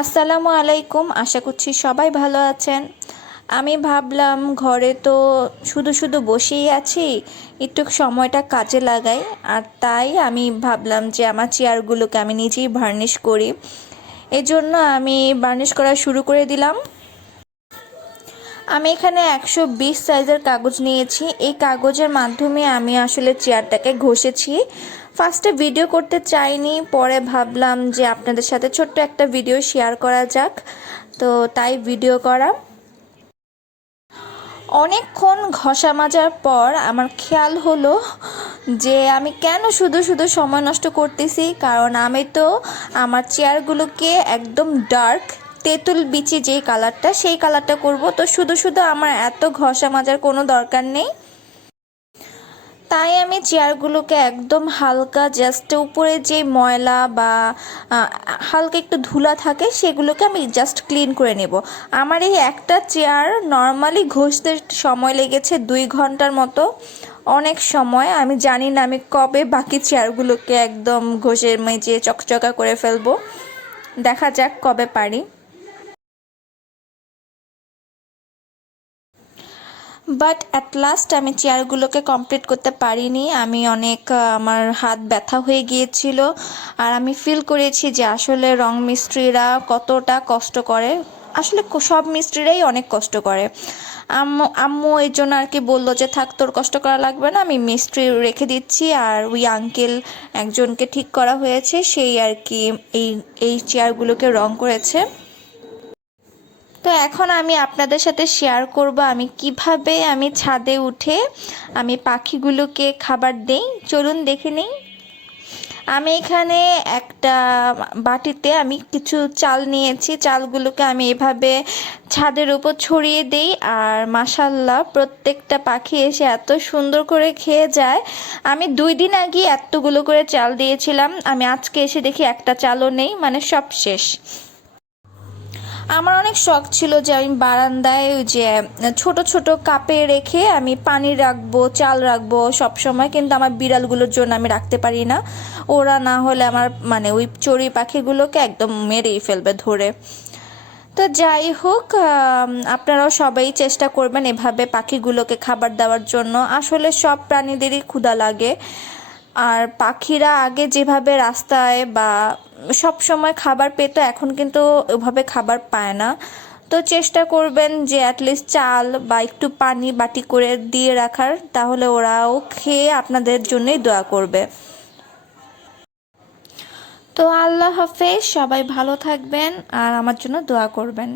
আসসালামু আলাইকুম। আশা করছি সবাই ভালো আছেন। আমি ভাবলাম ঘরে তো শুধু শুধু বসেই আছি, একটু সময়টা কাজে লাগাই। আর তাই আমি ভাবলাম যে আমার চেয়ারগুলোকে আমি নিজেই ভার্নিশ করি। এজন্য আমি ভার্নিশ করা শুরু করে দিলাম। আমি এখানে 120 সাইজের কাগজ নিয়েছি। এই কাগজের মাধ্যমে আমি আসলে চেয়ারটাকে ঘষেছি। ফার্স্টে ভিডিও করতে চাইনি, পরে ভাবলাম যে আপনাদের সাথে ছোট্ট একটা ভিডিও শেয়ার করা যাক, তো তাই ভিডিও করা। অনেকক্ষণ ঘষা মাজার পর আমার খেয়াল হলো যে আমি কেন শুধু শুধু সময় নষ্ট করতেছি, কারণ আমি তো আমার চেয়ারগুলোকে একদম ডার্ক তেঁতুল বিচি যেই কালারটা সেই কালারটা করব, তো শুধু শুধু আমার এত ঘষা মাজার কোনো দরকার নেই। তাই আমি চেয়ারগুলোকে একদম হালকা জাস্ট উপরে যে ময়লা বা হালকা একটু ধুলা থাকে সেগুলোকে আমি জাস্ট ক্লিন করে নেব। আমার এই একটা চেয়ার নর্মালি ঘষতে সময় লেগেছে 2 ঘন্টার মতো। অনেক সময়, আমি জানি না আমি কবে বাকি চেয়ারগুলোকে একদম ঘষে মেজে চকচকা করে ফেলবো। দেখা যাক কবে পারি। বাট অ্যাট লাস্ট আমি চেয়ারগুলোকে কমপ্লিট করতে পারিনি। আমি অনেক আমার হাত ব্যথা হয়ে গিয়েছিল। আর আমি ফিল করেছি যে আসলে রং মিস্ত্রিরা কতটা কষ্ট করে। আসলে সব মিস্ত্রিরাই অনেক কষ্ট করে। আম্মু আম্মু এই জন্য আর কি বললো যে থাক, তোর কষ্ট করা লাগবে না, আমি মিস্ত্রি রেখে দিচ্ছি। আর ওই আঙ্কেল একজনকে ঠিক করা হয়েছে, সেই আর কি এই এই চেয়ারগুলোকে রং করেছে। তো এখন আমি আপনাদের সাথে শেয়ার করব আমি কিভাবে আমি ছাদে উঠে আমি পাখিগুলোকে খাবার দেই। চলুন দেখে নিই। আমি এখানে একটা বাটিতে আমি কিছু চাল নিয়েছি। চালগুলোকে আমি এভাবে ছাদের উপর ছড়িয়ে দেই, আর মাশাল্লাহ প্রত্যেকটা পাখি এসে এত সুন্দর করে খেয়ে যায়। আমি 2 দিন আগে এতগুলো করে চাল দিয়েছিলাম, আমি আজকে এসে দেখি একটা চালও নেই, মানে সব শেষ। আমার অনেক শখ ছিল যে আমি বারান্দায় ওই যে ছোট ছোট কাপে রেখে আমি পানি রাখবো, চাল রাখবো সব সময়, কিন্তু আমার বিড়ালগুলোর জন্য আমি রাখতে পারি না। ওরা না হলে আমার মানে ওই চড়ুই পাখিগুলোকে একদম মেরেই ফেলবে ধরে। তো যাই হোক, আপনারাও সবাই চেষ্টা করবেন এভাবে পাখিগুলোকে খাবার দেওয়ার জন্য। আসলে সব প্রাণীদেরই ক্ষুধা লাগে। আর পাখিরা আগে যেভাবে রাস্তায় বা সব সময় খাবার পেত, এখন কিন্তু ওভাবে খাবার পায় না। তো চেষ্টা করবেন যে অ্যাটলিস্ট চাল বা একটু পানি বাটি করে দিয়ে রাখার, তাহলে ওরাও খেয়ে আপনাদের জন্যই দোয়া করবে। তো আল্লাহ হাফেজ, সবাই ভালো থাকবেন আর আমার জন্য দোয়া করবেন।